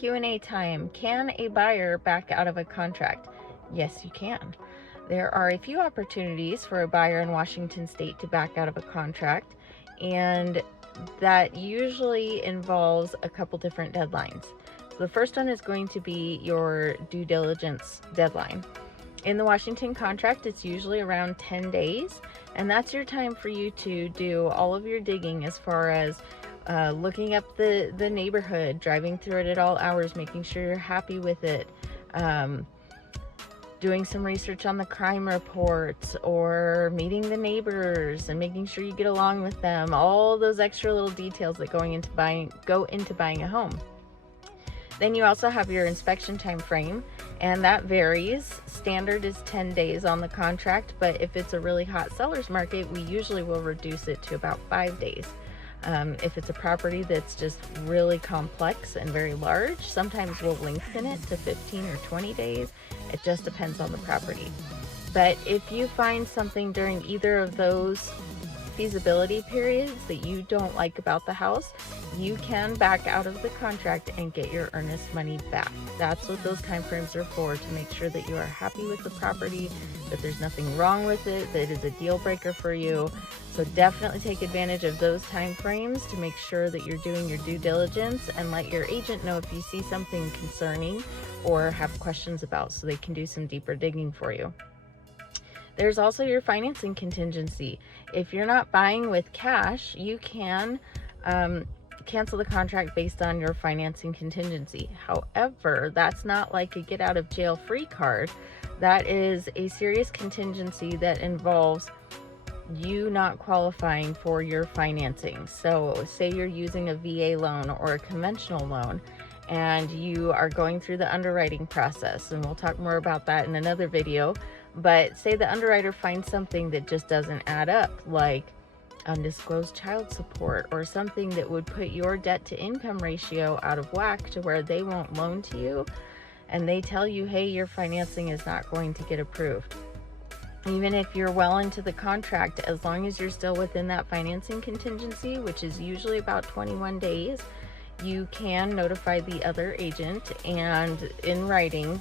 Q&A time. Can a buyer back out of a contract? Yes, you can. There are a few opportunities for a buyer in Washington state to back out of a contract, and that usually involves a couple different deadlines. So the first one is going to be your due diligence deadline. In the Washington contract, it's usually around 10 days, and that's your time for you to do all of your digging as far as looking up the neighborhood, driving through it at all hours, making sure you're happy with it, doing some research on the crime reports, or meeting the neighbors and making sure you get along with them, all those extra little details that go into buying a home. Then you also have your inspection time frame, and that varies. Standard is 10 days on the contract, but if it's a really hot seller's market, we usually will reduce it to about 5 days. If it's a property that's just really complex and very large, sometimes we'll lengthen it to 15 or 20 days. It just depends on the property. But if you find something during either of those feasibility periods that you don't like about the house, you can back out of the contract and get your earnest money back. That's what those time frames are for, to make sure that you are happy with the property, that there's nothing wrong with it, that it is a deal breaker for you. So definitely take advantage of those time frames to make sure that you're doing your due diligence, and let your agent know if you see something concerning or have questions about, so they can do some deeper digging for you. There's also your financing contingency. If you're not buying with cash, you can cancel the contract based on your financing contingency. However, that's not like a get out of jail free card. That is a serious contingency that involves you not qualifying for your financing. So say you're using a VA loan or a conventional loan, and you are going through the underwriting process, and we'll talk more about that in another video. But say the underwriter finds something that just doesn't add up, like undisclosed child support, or something that would put your debt to income ratio out of whack to where they won't loan to you, and they tell you, hey, your financing is not going to get approved. Even if you're well into the contract, as long as you're still within that financing contingency, which is usually about 21 days, you can notify the other agent and in writing,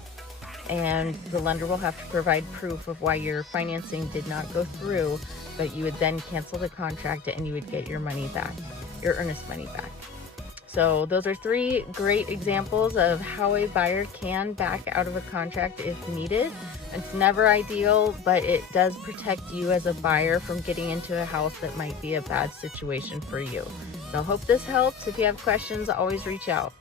and the lender will have to provide proof of why your financing did not go through, but you would then cancel the contract and you would get your money back, your earnest money back. So those are 3 great examples of how a buyer can back out of a contract if needed. It's never ideal, but it does protect you as a buyer from getting into a house that might be a bad situation for you. So I hope this helps. If you have questions, always reach out.